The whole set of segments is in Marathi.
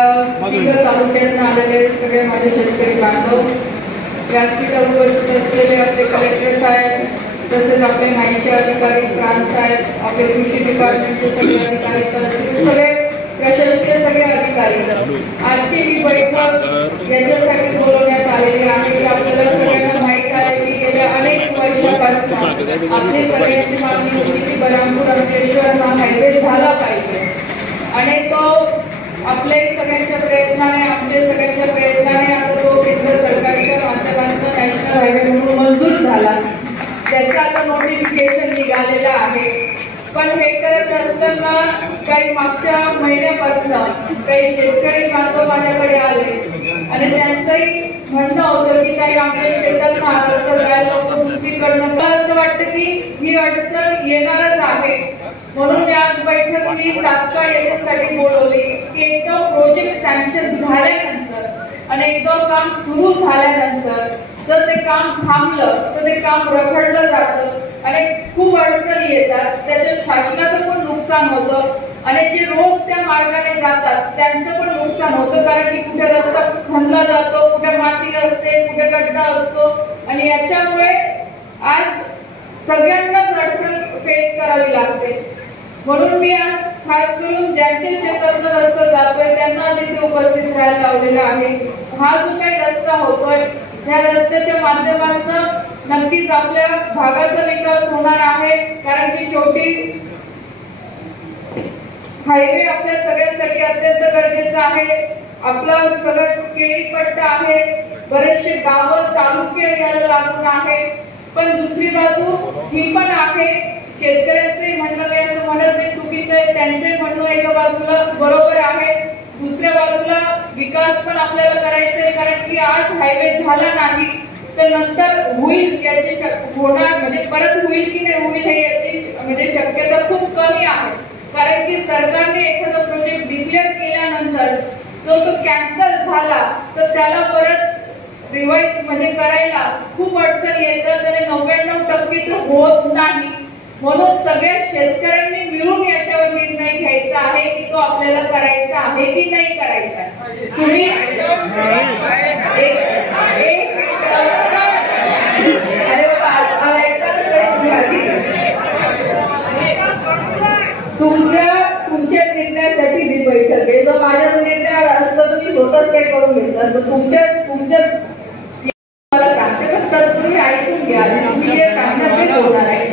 तालुक्यातून आलेले सगळे माझे शेतकरी बांधव, व्यासपीठावर उपस्थित असलेले आपले कलेक्टर साहेब, तसेच आपले माहिती अधिकारी प्रांत साहेब, आपले कृषी डिपार्टमेंटचे सगळे अधिकारी, तसेच सगळे प्रशासकीय सगळे अधिकारी, आजची ही बैठक याच्यासाठी बोलवण्यात आलेली आहे की आपल्याला सगळ्यांना माहिती आहे की गेल्या अनेक वर्षापासून आपली सगळ्यांची मागणी होती की बरामपूर अंकलेश्वर हा हायवे झाला पाहिजे आणि तो आपले सगळ्यांच्या प्रयत्नाने आमच्या सगळ्यांच्या प्रयत्नाने आता तो केंद्र सरकारच्या माध्यमातून नॅशनल हायवे म्हणून मंजूर झाला. त्याचं आता नोटिफिकेशन निघालेलं आहे. पण हे करत असताना काही मागच्या महिन्यापासून काही शेतकरी बांधव माझ्याकडे आले आणि त्यांचंही म्हणणं होतं की काही आमच्या शेतात महाराष्ट्र जायला नको दुसरीकडनं. असं वाटतं की ही अडचण येणारच आहे. म्हणून मी आज बैठक ही तात्काळ याच्यासाठी बोलवली की एकदा प्रोजेक्ट सँक्शन झाल्यानंतर आणि एकदा काम सुरू झाल्यानंतर जर ते काम थांबलं तर ते काम रखडलं जातं आणि खूप अडचणी येतात. त्याच्यात शासनाचं पण नुकसान होतं आणि जे रोज त्या मार्गाने जातात त्यांचं पण नुकसान होतं, कारण की कुठे रस्ता खणला जातो, कुठे माती असते, कुठे गड्डा असतो आणि याच्यामुळे आज सगळ्यांनाच अडचण फेस करावी लागते. म्हणून मी आज खास करून ज्यांच्या शेतातून रस्ता जातोय त्यांना तिथे उपस्थित राहायला लावलेला आहे. हा जो काही रस्ता होतोय त्या रस्त्याच्या माध्यमातून नक्कीच आपल्या भागाचा विकास होणार आहे, कारण की शेवटी हायवे आपल्या सगळ्यांसाठी अत्यंत गरजेचा आहे. आपला सगळं केळीपट्टा आहे, बरेचसे गावं तालुके याला लागून आहे. पण दुसरी बाजू ही पण आहे, शेतकऱ्यांचंही म्हणणं मी असं म्हणत नाही चुकीचं आहे, त्यांचंही म्हणणं एका बाजूला बरोबर आहे, दुसऱ्या बाजूला विकास पण आपल्याला करायचा आहे. कारण की आज हायवे झाला नाही तर नंतर होईल याची होणार म्हणजे परत होईल की नाही होईल हे याची म्हणजे शक्यता खूप कमी आहे. कारण की सरकारने एखादा प्रोजेक्ट डिक्लेअर केल्यानंतर जो तो कॅन्सल झाला तर त्याला परत रिवाइज म्हणजे करायला खूप अडचण येतात आणि 99% तर होत नाही. म्हणून सगळ्या शेतकऱ्यांनी मिळून याच्यावर निर्णय घ्यायचा आहे की तो आपल्याला करायचा आहे की नाही करायचा. तुम्ही तुमच्या निर्णयासाठी ही बैठक आहे. जर माझ्या निर्णयावर असतं तर मी स्वतःच काय करून घेतलं असतं. तुमच्या मला सांगते तर तुम्ही ऐकून घ्या, तुम्ही जे सांगणार तेच होणार आहे.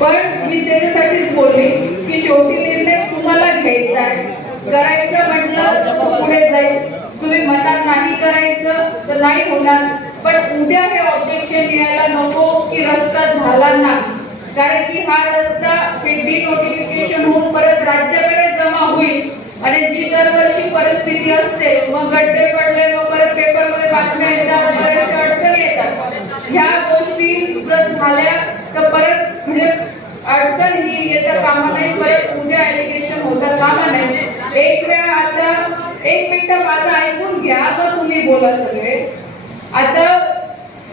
पण मी त्याच्यासाठीच बोलली की शेवटी निर्णय तुम्हाला घ्यायचा आहे. करायचं म्हटलं तर पुढे जाईल, तुम्ही म्हणणार नाही करायचं तर नाही होणार. पण उद्या हे ऑब्जेक्शन यायला नको की रस्ता झाला नाही, कारण की हा रस्ता डिनोटिफिकेशन होऊन परत राज्याकडे जमा होईल आणि जी दरवर्षी परिस्थिती असते, मग गड्डे पडले, मग परत पेपरमध्ये बातम्या येतात, बऱ्याच अडचणी येतात. ह्या गोष्टी जर झाल्या तर परत म्हणजे अडचण ही येता कामा नाही, परत उद्या एलिगेशन होता कामा नाही. एक वेळा आता 1 मिनिट माझं ऐकून घ्या, मग तुम्ही बोला सगळे. आता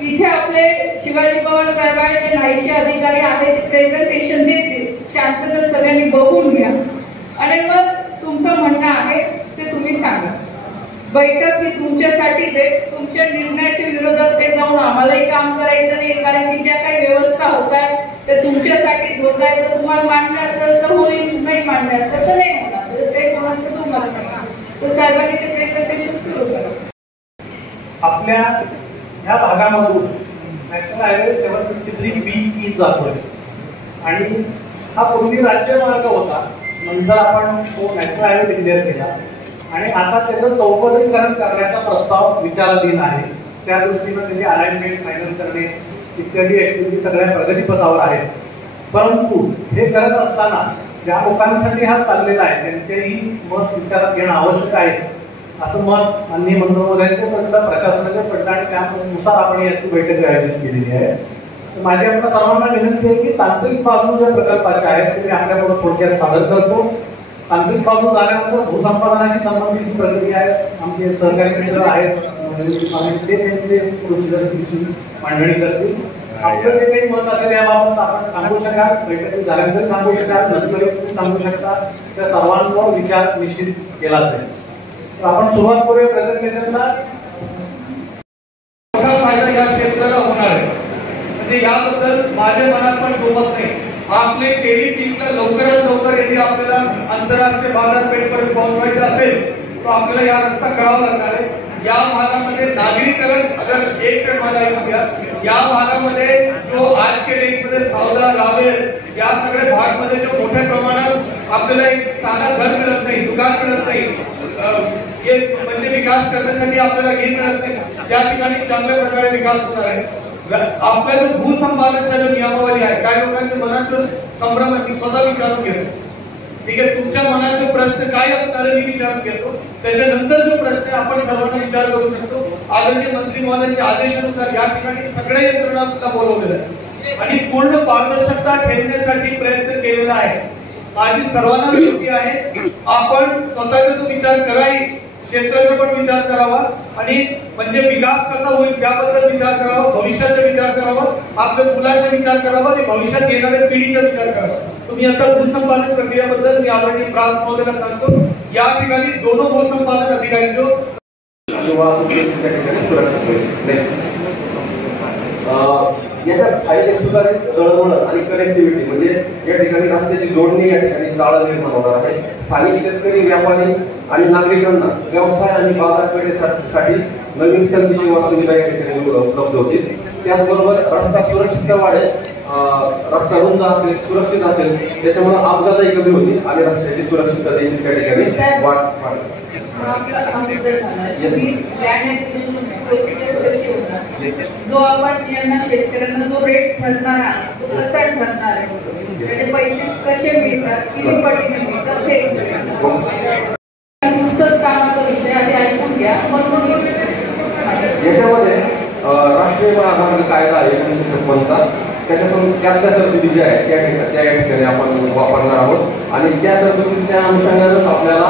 इथे आपले शिवाजी पवार साहेब आहेत, जे माहिती अधिकारी आहेत, ते प्रेझेंटेशन देतील. शांतता सगळ्यांनी बघून घ्या आणि मग तुमचं म्हणणं आहे ते तुम्ही सांगा. बैठक ही तुमच्यासाठीच आहे. तुमच्या निर्णयाच्या विरोधात ते जाऊन आम्हालाही काम करायचं नाही, कारण की ज्या काही व्यवस्था होत आहेत ते तुमच्यासाठीच होत आहे. तर तुम्हाला मान्य असेल तर होईल, नाही मान्य असेल तर नाही होणार. ते कोणाचं तुम्हाला नाही. तर साहेबांनी ते प्रेझेंटेशन सुरू करा. आपल्या ह्या भागामधून नॅशनल हायवे 753B जातोय आणि हा पूर्वी राज्यमार्ग होता. नंतर आपण तो नॅशनल हायवे डिक्लेअर केला आणि आता त्याचं चौपदरीकरण करण्याचा प्रस्ताव विचाराधीन आहे. त्या दृष्टीनं त्याची अलाइनमेंट फायनल करणे इत्यादी ऍक्टिव्हिटी सगळ्या प्रगतीपथावर आहेत. परंतु हे करत असताना ज्या लोकांसाठी हा चाललेला आहे त्यांचेही मत विचारात घेणं आवश्यक आहे, असं मत माननीय मंत्रिमहोदयांचं पडलं, प्रशासनाचं पडलं आणि त्यानुसार आपण याची बैठक आयोजित केलेली आहे. माझी आपल्या सर्वांना विनंती आहे की तांत्रिक बाजू ज्या प्रकल्पाच्या आहेत ते मी आपल्याकडून थोडक्यात सादर करतो. तांत्रिक बाजू झाल्यानंतर भूसंपादनाशी संबंधित प्रक्रिया आहे, आमचे सहकारी मित्र आहेत ते त्यांचे प्रोसिजरची मांडणी करतील. आपलं जे काही मत असेल याबाबत आपण सांगू शकाल, बैठकीत झाल्यानंतर सांगू शकाल, नंतर तुम्ही सांगू शकता. त्या सर्वांवर विचार निश्चित केला जाईल. आपण सुरुवात करूया प्रेझेंटेशनला. मोठा फायदा या क्षेत्राला होणार आहे, म्हणजे याबद्दल माझ्या मनात पण दुमत नाही. आपले केळी पीकला लवकरात लवकर यदि आपल्याला आंतरराष्ट्रीय बाजारपेठेपर्यंत पोहोचवायचे असेल तर आपल्याला या रस्ता करावा लागणार आहे. या भागामध्ये नागरीकरण, अगर एक सेकंड मला ऐकून घ्या, या भागामध्ये जो आजच्या डेटमध्ये सौदा रावेर या सगळ्या भागामध्ये जो मोठ्या प्रमाणात आपल्याला एक साधा घर मिळत नाही, दुकान मिळत नाही, म्हणजे विकास करण्यासाठी आपल्याला हे मिळत नाही, त्या ठिकाणी चांगल्या प्रकारे विकास होणार आहे. आपल्या जो भूसंपादनच्या जो नियमावली आहे, काही लोकांच्या मनात जो संभ्रम आहे, मी स्वतः विचारून घेतो. ठीक आहे, तुमच्या मनात जो प्रश्न काय असणार मी विचारून घेतो, त्याच्यानंतर जो प्रश्न आपण सर्वांना विचार करू शकतो. आदरणीय मंत्री महोदयांच्या आदेशानुसार या ठिकाणी सगळ्या यंत्रणा बोलवलेल्या आहे आणि पूर्ण पारदर्शकता ठेवण्यासाठी प्रयत्न केलेला आहे. माझी सर्वांना विनंती आहे, आपण स्वतःचा जो विचार कराय, क्षेत्राचा पण विचार करावा आणि म्हणजे विकास कसा होईल त्याबद्दल विचार करावा, भविष्याचा विचार करावा, आपल्या मुलाचा विचार करावा आणि भविष्यात येणाऱ्या पिढीचा विचार करावा. तुम्ही आता भूसंपादन प्रक्रियेबद्दल मी आदरणीय प्रांत महोदयाला सांगतो, या ठिकाणी दोन भूसंपादन अधिकारी जो याचा फायदे सुधारित दळणवळण आणि कनेक्टिव्हिटी, म्हणजे या ठिकाणी रस्त्याची जोडणी या ठिकाणी जाळं निर्माण होणार आहे. स्थानिक शेतकरी, व्यापारी आणि नागरिकांना व्यवसाय आणि बाजारपेठेसाठी नवीन संधी किंवा सुविधा या ठिकाणी उपलब्ध होतील. त्याचबरोबर रस्ता सुरक्षितता वाढेल, रस्ता रुंद असेल, सुरक्षित असेल, त्याच्यामुळे अपघातही कमी होतील आणि रस्त्याची सुरक्षितता देखील त्या ठिकाणी वाढेल. जो आपण यांना शेतकऱ्यांना जो रेट ठरणार आहे तो कसा ठरणार आहे, त्याचे पैसे कसे मिळतात, किती पटीने मिळतात, हे तुमचंच कामाचा विषय आधी ऐकून घ्या. मग याच्यामध्ये राष्ट्रीय महामार्ग कायदा आहे 1956, त्याच्यातून त्यातल्या तरतुदी ज्या आहेत त्या या ठिकाणी आपण वापरणार आहोत आणि त्या तरतुदीच्या अनुषंगानेच आपल्याला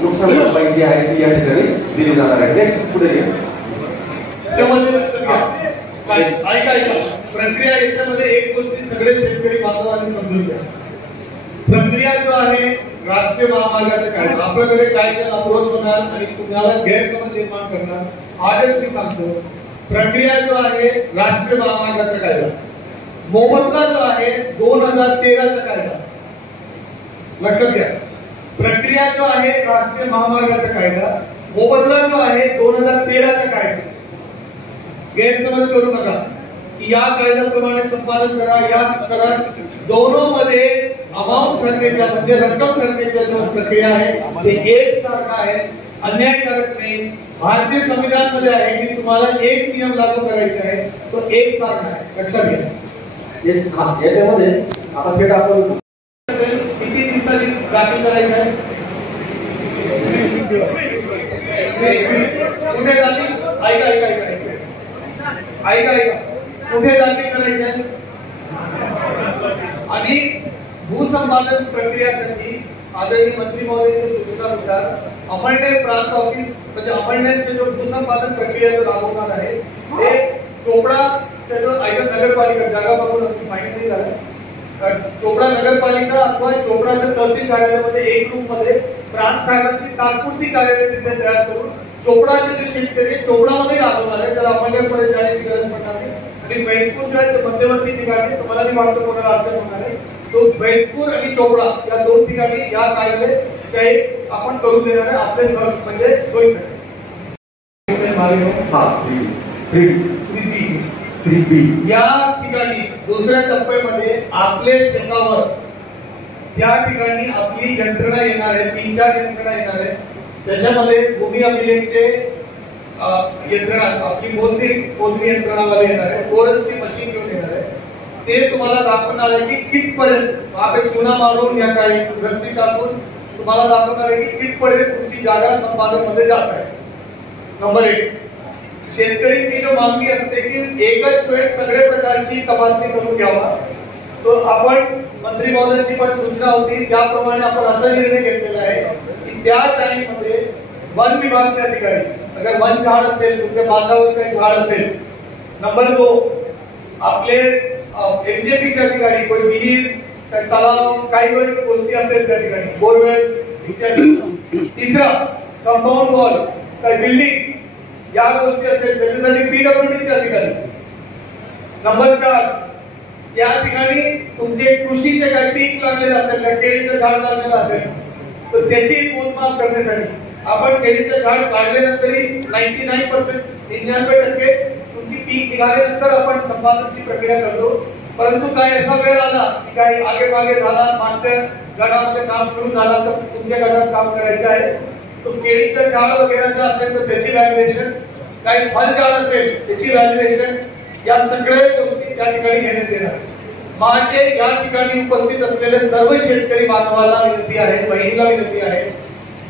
नुकसान भरपाई जी आहे ती या ठिकाणी दिली जाणार आहे. नेक्स्ट पुढे ऐका प्रक्रिया, याच्यामध्ये एक गोष्टी सगळे शेतकरी बांधवांनी समजून घ्या. प्रक्रिया जो आहे राष्ट्रीय महामार्गाचा कायदा, आपल्याकडे कायद्याला अप्रोच होणार आणि तुम्हाला गैरसमज निर्माण करणार. आजच मी सांगतो, प्रक्रिया जो आहे राष्ट्रीय महामार्गाचा कायदा, मोबदला जो आहे 2013चा कायदा, लक्षात घ्या. प्रक्रिया जो आहे राष्ट्रीय महामार्गाचा कायदा, मोबदला जो आहे 2013चा कायदा. गैरसमज करू नका की या कायद्याप्रमाणे संपादन करा, या करा. दोनोंमध्ये अमाऊंट ठरण्याच्या म्हणजे रक्कम ठरण्याच्या जो प्रक्रिया आहे ते एक सारखा आहे, अन्यायकारक नाही. भारतीय संविधान मध्ये आहे की तुम्हाला एक नियम लागू करायचा आहे, तो एक सारखा आहे, लक्षात घ्या. याच्यामध्ये आता थेट आपण किती दिवसांनी दाखल करायचं आहे, कुठे दाखल, ऐका कुठे दाखल करायचे आणि भूसंपादन प्रक्रियेसाठी आदरणीय मंत्री महोदयांच्या सूचनानुसार अमळनेर प्रांत ऑफिस म्हणजे अमळनेरचे जो भूसंपादन प्रक्रिया जो राबवणार आहे ते चोपडाच्या जो नगरपालिका जागा बघून माहिती नाही झालं, चोपडा नगरपालिका अथवा चोपडाच्या तहसील कार्यालयामध्ये एक रूम मध्ये प्रांत साहेबांची तात्पुरती कार्यालय तिथे तयार करून चोपडाचे जे शेतकरी चोपडामध्ये राबवणार आहे त्याला अमळनेरपर्यंत जाण्याची गरज पडणार नाही आणि फैजपूर जे आहे ते मध्यवर्ती ठिकाणी तुम्हाला मी वाटतं कोणाला अडचण होणार आहे. तो फैजपूर आणि चोपडा या दोन ठिकाणी या कार्यालय ते आपण करून देणार आहे आपले म्हणजे सोयीसाठी. या ठिकाणी दुसऱ्या टप्प्यामध्ये आपले शेतावर त्या ठिकाणी आपली यंत्रणा येणार आहे, 3-4 यंत्रणा येणार आहे. त्याच्यामध्ये भूमी अभिलेखचे यंत्रणा आपली मोजणी यंत्रणावाले येणार आहे, कोरसची मशीन घेऊन येणार आहे. ते तुम्हाला दाखवणार आहे की कितपर्यंत आपण चुना मारून या काही रस्सी टाकून तुम्हाला दाखवणार आहे की कितपर्यंत तुमची जागा संपादन मध्ये जात आहे. नंबर 1, शेतकऱ्यांची जो मागणी असते की एकच वेळ सगळे प्रकारची तपासणी करून घ्यावा, तो आपण मंत्री महोदयांची पण सूचना होती त्याप्रमाणे आपण असा निर्णय घेतलेला आहे की त्या टाइम मध्ये वन विभागाचे अधिकारी अगर वन झाड असेल, तुमच्या बांधावर काही झाड असेल. नंबर 2, आपले एमजेपीचे अधिकारी कोणी विहीर, तलाव, काही गोष्टी असेल त्या ठिकाणी बोरवेल इत्यादी. 3, कंपाऊंड वॉल, काय बिल्डिंग या गोष्टी असेल त्याच्यासाठी पीडब्ल्यूडीचे अधिकारी. नंबर 4, या ठिकाणी तुमचे कृषीचे काही पीक लागलेलं असेल, काही केळीचं झाड लागलेलं असेल तर त्याची मोजमाप करण्यासाठी आपण केळीचं झाड काढल्यानंतरही 99% 99% तुमची पीक निघाल्यानंतर आपण संपादनची प्रक्रिया करतो. परंतु काय असा वेळ आला की काही आगे मागे झाला, मागच्या गटामध्ये काम सुरू झाला तर तुमच्या गटात काम करायचं आहे, तो केळीचं झाड वगैरेचं असेल तर त्याची व्हॅल्युएशन, काही फळझाड असेल त्याची व्हॅल्युएशन, या सगळ्या गोष्टी त्या ठिकाणी घेण्यात येणार. माझे या ठिकाणी उपस्थित असलेले सर्व शेतकरी बांधवांना विनंती आहे, बहिणीला विनंती आहे,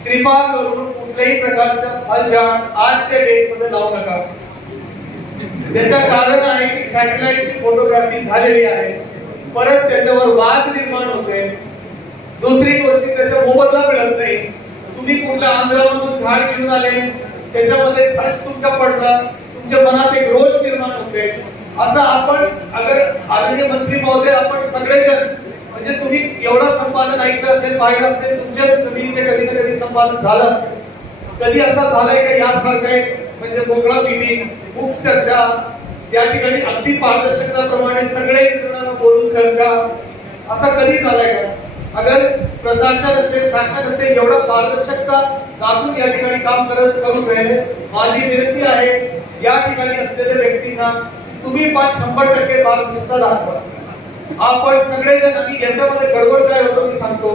कृपा करून कुठल्याही प्रकारचं फळझाड आजच्या डेट मध्ये लावू नका. त्याचं कारण आहे की सॅटेलाइटची फोटोग्राफी झालेली आहे, परत त्याच्यावर वाद निर्माण होते. दुसरी गोष्ट त्याचा मोबदला मिळत नाही. तुम्ही कुठल्या आंध्रामधून झाड घेऊन आले, त्याच्यामध्ये खर्च तुमचा पडला, तुमच्या मनात एक रोष निर्माण होते. असं आपण अगर आदरणीय मंत्री महोदय आपण सगळेजण म्हणजे तुम्ही एवढं संपादन ऐकलं असेल, पाहिलं असेल, तुमच्या जमिनीचे कधी ना कधी संपादन झालं असेल. कधी असं झालंय का यासारखं एक म्हणजे मोकळा मीटिंग, खूप चर्चा, या ठिकाणी अगदी पारदर्शकताप्रमाणे सगळे यंत्रणांना बोलून चर्चा, असा कधी झालाय का? अगर प्रशासन असेल, शासन असेल, एवढं पारदर्शकता दाखवून या ठिकाणी काम करून राहिले. माझी विनंती आहे या ठिकाणी असलेल्या व्यक्तींना तुम्ही 100% पारदर्शकता दाखवा. आपण सगळेजण आणि याच्यामध्ये गडबड काय होतो मी सांगतो.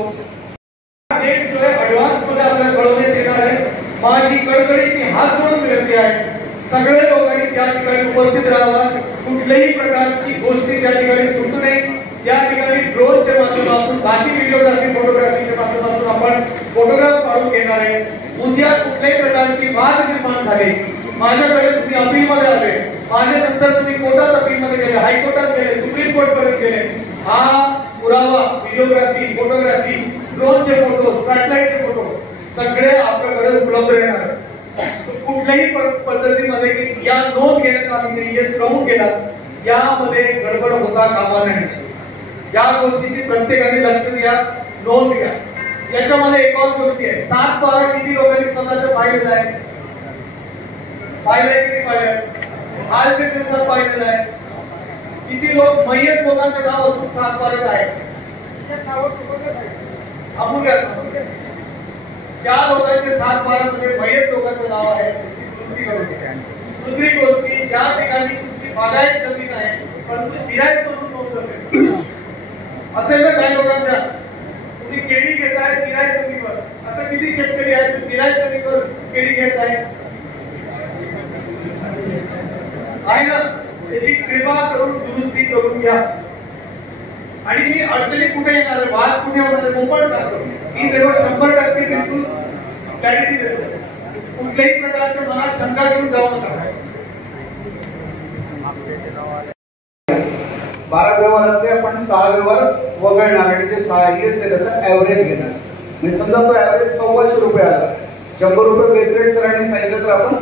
डेट जो आहे ऍडव्हान्स मध्ये आपल्याला कळवण्यात येणार आहे. माझी कडकडीची हात जोडून विनंती आहे सगळे लोकांनी त्या ठिकाणी उपस्थित राहावं. कुठल्याही प्रकारची गोष्टी त्या ठिकाणी सुटू नये. या ठिकाणी ड्रोनच्या माध्यमातून, बाकी व्हिडिओग्राफी, फोटोग्राफीच्या माध्यमातून आपण फोटोग्राफ काढून घेणार आहे. उद्या कुठल्याही प्रकारची वाद निर्माण झाली, माझ्याकडे तुम्ही अपीलमध्ये आले, माझ्यानंतर तुम्ही कोर्टात अपीलमध्ये गेले, हायकोर्टात गेले, सुप्रीम कोर्ट पर्यंत गेले, हा पुरावा व्हिडिओग्राफी, फोटोग्राफी, ड्रोनचे फोटो, सॅटेलाइटचे फोटो सगळे आपल्याकडे उपलब्ध राहणार आहे. कुठल्याही पद्धतीमध्ये या नोंद घेण्यात आली नाही, हे कळून गेला, यामध्ये गडबड होता कामा नये. या गोष्टीची प्रत्येकाने लक्ष द्या, नोंद घ्या. याच्यामध्ये एक और गोष्टी आहे, 7/12 किती लोकांनी स्वतःच्या पाहिलेलं आहे? पाहिलंय की पाहिलंय? आजच्या दिवसात पाहिलेलं आहे. किती लोक मयत लोकांचं नाव असून 7/12 आहे? आपण ज्या लोकांचे 7/12 मध्ये मयत लोकांचं नाव आहे. दुसरी गोष्ट, ज्या ठिकाणी तुमची बागायत जमीन आहे परंतु जिरायत म्हणून नोंद असेल ना काही लोकांच्या, तुम्ही केळी घेताय जिरायत जमीनवर, असं किती शेतकरी आहेत जिरायत जमीनवर केळी घेत आहे ना? त्याची कृपा करून दुरुस्ती करून घ्या. आणि मी अडचणी कुठे येणार आहे, वाद कुठे होणार आहे, मोकळ सांगतो. ही जेव्हा 100% बिलकुल क्लॅरिटी देतो. कुठल्याही प्रकारच्या मनात शंका घेऊन जाऊ नका. 12 व्यवहारातले आपण 6 व्यवहार वगळणार आणि जे 6 असते त्याचा ऍव्हरेज घेणार. म्हणजे समजा तो ऍव्हरेज 1,200 रुपये आला, 100 रुपये बेस रेट सरांनी सांगितलं तर आपण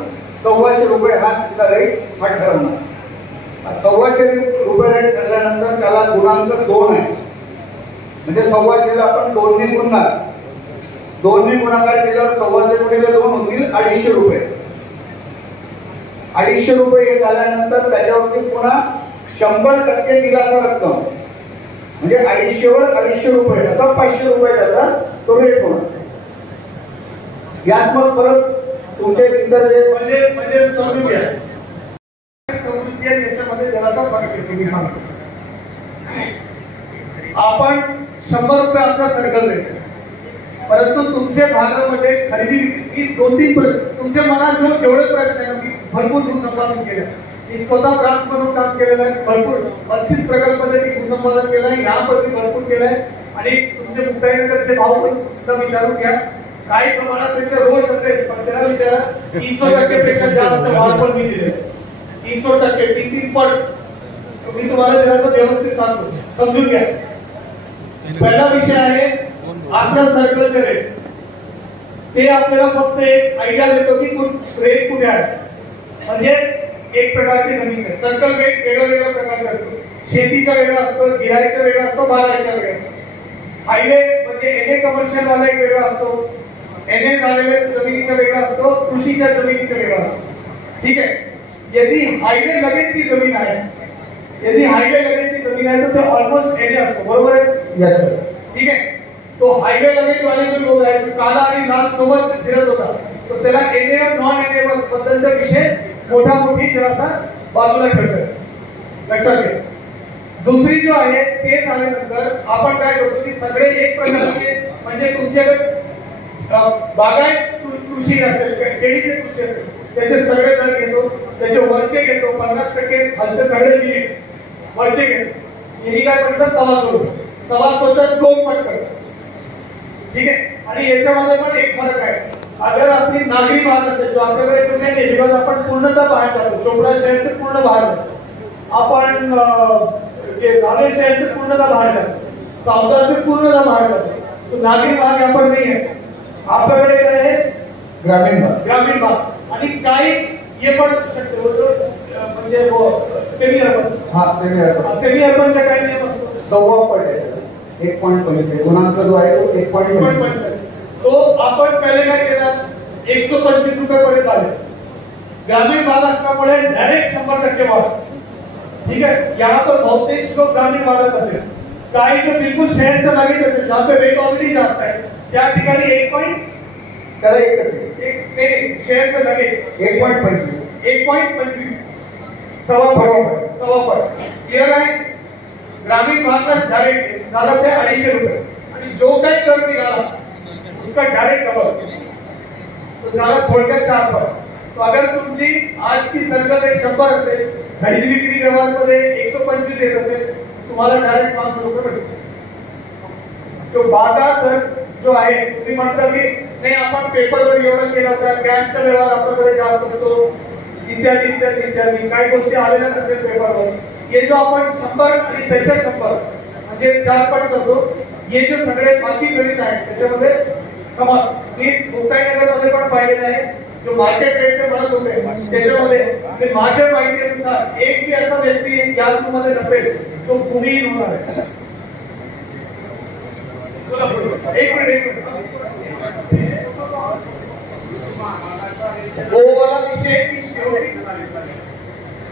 1,200 रुपये हा तिथला रेट हा ठरवणार. 1,200 रुपये रेट ठरल्यानंतर त्याला गुणांक 2 आहे, म्हणजे 1,200 ला आपण 2 ने गुणणार. 2 ने गुणाकार केल्यावर 1,200 गुणिले 2 होतील 250 रुपये. 250 रुपये हे झाल्यानंतर त्याच्यावरती पुन्हा 100% दिलासा रक्कम, म्हणजे 250 वर 250 रुपये असा 500 रुपये त्याचा तो रेट होणार. यात मग परत तुमचे इतर जे म्हणजे समृद्धी आहे, समृद्धी आहे याच्यामध्ये जरासा फरक येतो. मी सांगतो आपण 100 रुपये आपला सर्कल रेट, परंतु तुमच्या भागामध्ये खरेदी ही 2-3 तुमच्या मनात जो जेवढे प्रश्न आहे मी भरपूर भूसंपादन केलं. मी स्वतः ब्रांच म्हणून काम केलेलं आहे, भरपूर 32 प्रकल्पामध्ये मी भूसंपादन केलं आहे, यामध्ये भरपूर केलं आहे. आणि तुमचे मुक्ताईनगरचे भाऊ पण विचारून घ्या, काही प्रमाणात त्यांचे रोष असेल पण त्याला विचारा. 300% पेक्षा जास्त भाव पण मी दिले, 300%, 3 पट. मी तुम्हाला जरासं व्यवस्थित सांगतो, समजून घ्या. पहिला विषय आहे आपल्या सर्कलचे रेट. ते आपल्याला फक्त एक आयडिया देतो की रेट कुठे आहे. म्हणजे एक प्रकारची जमीन आहे, सर्कल रेट वेगवेगळ्या प्रकारचे असतो. शेतीचा वेगळा असतो, जिरायचा वेगळा असतो, बागायचा वेगळा असतो. हायवे म्हणजे एने कमर्शियल वाला एक वेगळा असतो, एनए झालेल्या जमिनीचा वेगळा असतो, कृषीच्या जमिनीचा वेगळा असतो. ठीक आहे. यदि हायवे लगेचची जमीन आहे, यदि हायवे लगेचची जमीन आहे तर ते ऑलमोस्ट एनए असतो. बरोबर आहे? Yes sir. ठीक आहे. तो हायवे लगेच वाले जो लोक आहेत, काला आणि लाल सोबत फिरत होता, तर त्याला एनए और नॉन एनए बद्दलचा विषय मोठा मोठी जरासा बाजूला ठेवतोय. लक्षात घ्या. दुसरी जो आहे ते झाल्यानंतर आपण काय करतो की सगळे एक प्रकारचे म्हणजे तुमच्याकडे बागायत कृषी असेल, केळीचे कृषी असेल, त्याचे सगळे दर घेतो, त्याचे वरचे घेतो 50% खालचे सगळे मिळेल वरचे घेतो. हे काय म्हणतात 125च्या 2 पट करतात. ठीक आहे. आणि याच्यामध्ये पण एक फरक आहे. अगर आपली नागरी भाग असेल जो आपल्याकडे कुठे नाही, बिकॉज आपण पूर्णतः बाहेर जातो, चोपडा शहर से पूर्ण बाहेर जातो, आपण रावेर शहर से पूर्णतः बाहेर जातो, सावदा से पूर्णतः बाहेर जातो. तो नागरी भाग यहाँ पर नहीं है. आपल्याकडे काय आहे? ग्रामीण भाग. आणि काही हे पण शकते म्हणजे सेमी अर्बन. सेमी अर्बनच्या काही नियम असतो. 1.25 आहे. 1.25 गुणांचा जो आहे तो 1.25. तो आपण पहिले काय केला 125 रुपये आले. ग्रामीण भाग असल्यामुळे डायरेक्ट 100% वाढ. ठीक है. यहाँ पर बहुतेक लोग ग्रामीण भागात असेल, काही जो बिलकुल शहर से लगेच असेल, जहाँ पे वेट ऑलरेडी जास्त आहे, त्या ठिकाणी 1.25 शहर से लगेच 1.25 सवा पट क्लियर आहे. ग्रामीण भागात डायरेक्ट झाला ते 250 रुपये आणि जो काही कर निघाला उसका डायरेक्ट डबल तो झाला थोडक्यात 4 पट. तो अगर तुमची आज की सर्कल रेट 100 असेल, खरेदी विक्री व्यवहारमध्ये 125 येत असेल, तुम्हाला डायरेक्ट 500 रुपये भेटतील. जो बाजार दर जो आहे, तुम्ही म्हणता की नाही आपण पेपरवर एवढं केलं होतं, कॅशचा व्यवहार आपल्याकडे जास्त असतो, इत्यादी इत्यादी इत्यादी काही गोष्टी आलेल्या नसेल पेपरवर. हे जो आपण 100 आणि त्याच्या 100 म्हणजे 4 पट करतो, हे जो सगळे बाकी गणित आहेत त्याच्यामध्ये समान. मी मुक्ताईनगर मध्ये पण पाहिलेलं आहे, जो मार्केट रेट म्हणत होते त्याच्यामध्ये माझ्या माहितीनुसार एक बी असा व्यक्ती या मध्ये नसेल तो भूमिहीन होणार आहे. एक मिनिट गोवाला विषय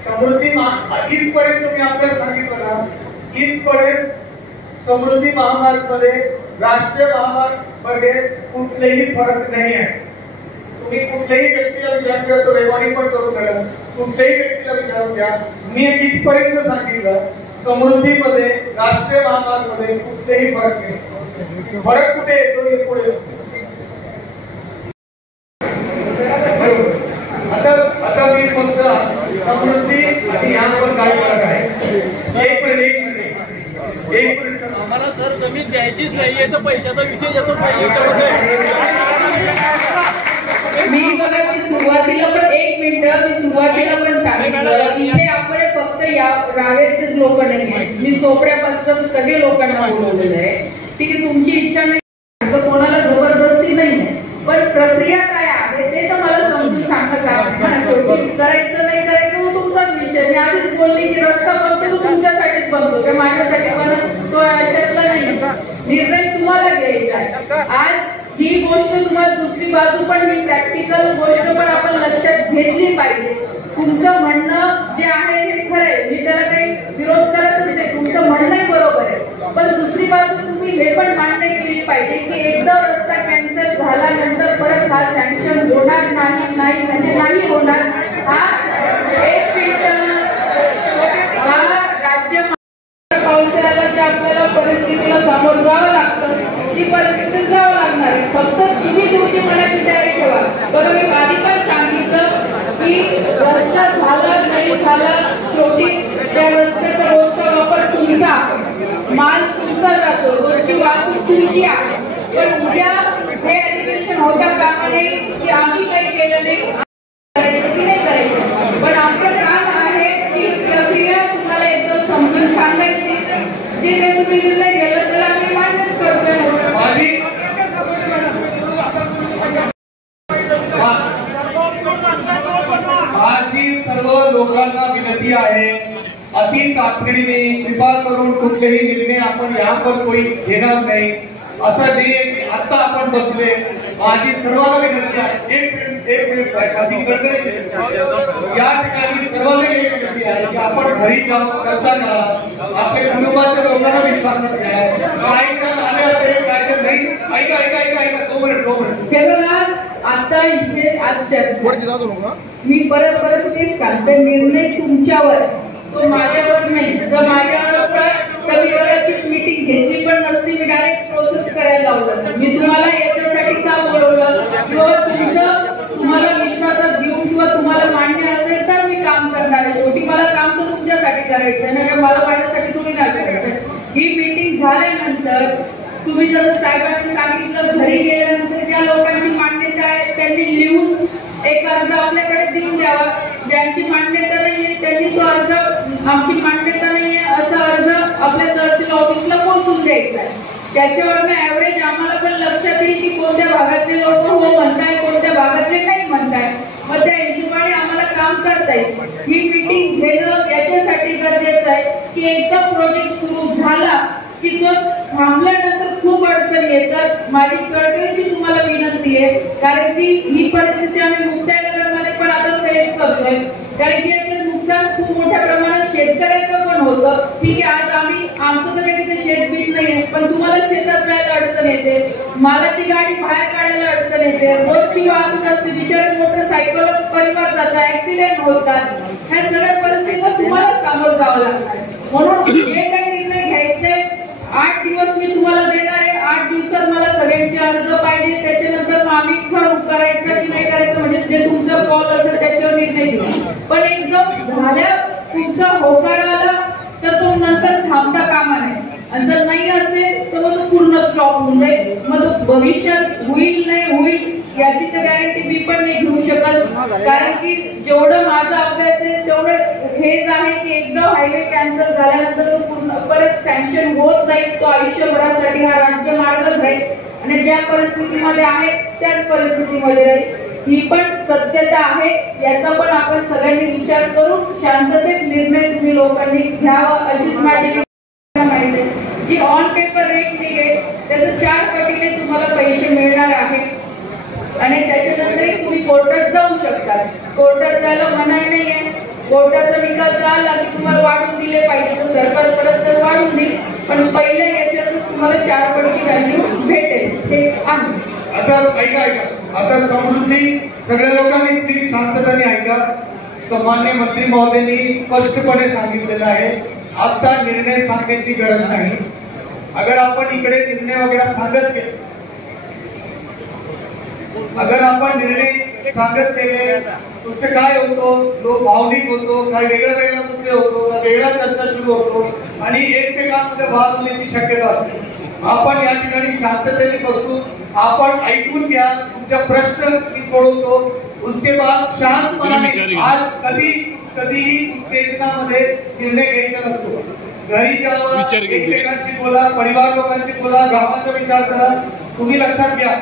समृद्धी इथपर्यंत मी आपल्याला सांगितलं ना, इथपर्यंत समृद्धी महामार्ग मध्ये राष्ट्रीय महामार्ग मध्ये कुठलेही फरक नाही आहे. तुम्ही कुठल्याही व्यक्तीला विचार केला तो रविवारी पण करून घ्या, कुठल्याही व्यक्तीला विचारून घ्या, मी इथपर्यंत सांगितलं समृद्धीमध्ये राष्ट्रीय महामार्ग मध्ये कुठलेही फरक नाही. फरक कुठे येतो हे पुढे. आता मी फक्त समृद्धी आणि यावर काय फरक आहे एक मिनिट आम्हाला सर जमीन द्यायचीच नाहीये तर पैशाचा विषय येतच नाही याच्यामध्ये. मी सुरुवातीला पण 1 मिनिट मी सुरुवातीला पण सांगितलं इथे आपण फक्त या रावेरचेच लोक नाही आहेत, मी चोपड्यापासून सगळे लोकांना बोलवलेलं आहे. ठीक आहे. तुमची इच्छा नाही, कोणाला जबरदस्ती नाही, पण प्रक्रिया काय आहे ते तर मला समजून सांगता. करायचं नाही करायचं तो तुमचाच विषय. मी आधीच बोलली की रस्ता बनतो तो तुमच्यासाठीच बनतो, का माझ्यासाठी बनत तो अशातला नाही. निर्णय तुम्हाला घ्यायचा आहे. आज ही गोष्ट तुम्हाला दुसरी बाजू पण ही प्रॅक्टिकल गोष्ट पण आपण लक्षात घेतली पाहिजे. तुमचं म्हणणं जे आहे हे खरं आहे, मी त्याला काही विरोध करतच नाही, तुमचं म्हणणंही बरोबर आहे. पण दुसरी बाजू तुम्ही हे पण मान्य केली पाहिजे की एकदा रस्ता कॅन्सल झाल्यानंतर परत हा सँक्शन होणार नाही म्हणजे नाही होणार. हा राज्य पावसाळ्याला जे आपल्याला परिस्थितीला सामोरं जावं लागतं ती परिस्थिती जावं लागणार आहे. फक्त तुम्ही तुमची मनाची तयारी ठेवा. बघा मी आधी पण सांगितलं की रस्ता झाला नाही झाला, शेवटी त्या रस्त्याचा रोजचा वापर तुमचा, माल तुमचा जातो, रोजची वाहतूक तुमची आहे. पण उद्या हे एलिगेशन होता कामा नये की आम्ही काही केलं नाही, करायचं की नाही करायचं. पण आमचं काम आहे की प्रक्रिया तुम्हाला एकदम समजून सांगायची. जे काही तुम्ही निर्णय घेतला तर आम्ही मान्यच करतोय. माझी सर्व लोकांना विनंती आहे, अति तातडीने कृपा करून कुठलेही निर्णय आपण यावर कोणी घेणार नाही. असा आता आपण बसले, माझी सर्वांना विनंती आहे, एक मिनिट अधिक गडकरीची या ठिकाणी सर्वांना एक विनंती आहे की आपण घरी जाऊन चर्चा करा, आपल्या कुटुंबाच्या लोकांना विश्वासात घ्या, काय आले असेल काय नाही. ऐका 2 मिनिट. हे बघा, आता इथे आज चर्चा मी परत तेच सांगते, निर्णय तुमच्यावर, तो माझ्यावर नाही. जर माझ्यावर असता तर मी वरची मीटिंग घेतली पण नसती, मी डायरेक्ट प्रोसेस करायला लावलं असतं. मी तुम्हाला याच्यासाठी का बोलवलं, किंवा तुम्हाला विश्वासात घेऊन किंवा तुम्हाला मान्य असेल तर मी काम करणार आहे. शेवटी मला काम तर तुमच्यासाठी करायचं नाही, मला माझ्यासाठी तुम्ही नाही करायचं. ही मीटिंग झाल्यानंतर तुम्ही जसं साहेबांनी सांगितलं, घरी गेल्यानंतर ज्या लोकांची मान्यता आहे त्यांनी लिहून एक अर्ज आपल्याकडे देऊन द्यावा. ज्यांची मान्यता नाहीये त्यांनी तो अर्ज, आमची मान्यता नाहीये असा अर्ज आपल्या तहसील ऑफिसला पोहोचून द्यायचा आहे. त्याच्यावरनं ऍव्हरेज आम्हाला पण लक्षात येईल की कोणत्या भागातले लोक हो म्हणताय, कोणत्या भागातले नाही म्हणताय. मग त्या हिशोबाने आम्हाला काम करता येईल. ही मीटिंग घेणं याच्यासाठी गरजेचं आहे की एकदा प्रोजेक्ट सुरू झाला की तो थांबल्यानंतर खूप अडचणी येतात. माझी कळकळीची तुम्हाला विनंती आहे, कारण की ही परिस्थिती आम्ही मुक्ताईनगरमध्ये पण आता फेस करतोय. कारण की याचं नुकसान खूप मोठ्या प्रमाणात शेतकऱ्याचं पण होतं. ठीक आहे, आज आमचं तर काही तिथे शेतबीज नाहीये, पण तुम्हाला शेतात जायला अडचण येते, मालाची गाडी बाहेर काढायला अडचण येते, रोजची वाहतूक असते, बिचारे मोटरसायकल परिवार जातात, ऍक्सिडेंट होतात. ह्या सगळ्या परिस्थितीवर तुम्हालाच सामोरं जावं लागणार. म्हणून जे काही निर्णय घ्यायचे 8 दिवस मी तुम्हाला देणार आहे. 8 दिवसात मला सगळ्यांचे अर्ज पाहिजे, त्याच्यानंतर मग आम्ही ठरवू करायचं की नाही करायचं, म्हणजे जे तुमचा कॉल असेल त्याच्यावर निर्णय घेऊ. पण एकदम झाल्या तुमचा होकार आला तर तो नंतर थांबता कामा नये, आणि जर नाही असेल तर मग तो पूर्ण स्टॉप होऊन जाईल. मग तो भविष्यात होईल नाही होईल याची तर गॅरंटी मी पण नाही घेऊ शकत. कारण की जेवढं माझा अभ्यास आहे तेवढं हेच आहे की एकदा हायवे कॅन्सल झाल्यानंतर तो पूर्ण परत सँक्शन होत नाही. तो आयुष्यभरासाठी हा राज्य मार्गच राहील आणि ज्या परिस्थितीमध्ये आहे त्याच परिस्थितीमध्ये राहील. ही पण सत्यता आहे, याचा पण आपण सगळ्यांनी विचार करून शांततेत निर्णय तुम्ही लोकांनी घ्यावा अशीच माझी माहिती आहे. जी ऑन पेपर रेट निघेल त्याचं 4 पटीने तुम्हाला पैसे मिळणार आहेत. आणि त्याच्यानंतरही तुम्ही कोर्टात जाऊ शकता. कोर्टात जायला मनाई नाहीये. कोर्टाचा निकाल आला की तुम्हाला वाढून दिले पाहिजे तर सरकार परत तर वाढून देईल, पण पहिल्या याच्यातच तुम्हाला 4 पटची व्हॅल्यू भेटेल. हे आहे. आता समृद्धी सगळ्या लोकांनी प्लीज शांततेने ऐका. सन्मान्य मंत्री महोदयांनी स्पष्टपणे सांगितलेलं आहे, आता निर्णय सांगण्याची गरज नाही. अगर आपण इकडे निर्णय वगैरे सांगत गेले, अगर आपण निर्णय सांगत गेले उससे काय होतो, लोक भावनिक होतो, काही वेगळा मुद्दे होतो, वेगळा चर्चा सुरू होतो आणि एकमेकांमध्ये वाद होण्याची शक्यता असते. आपण या ठिकाणी शांततेने बसू, आपण ऐकून घ्या, तुमच्या प्रश्न मी सोडवतो, उसके बाद शांतपणाने. आज कधीही उत्तेजनामध्ये निर्णय घ्यायचा नसतो. घरी जावा, एकमेकांशी बोला, परिवार लोकांशी बोला, गावाचा विचार करा. तुम्ही लक्षात घ्या,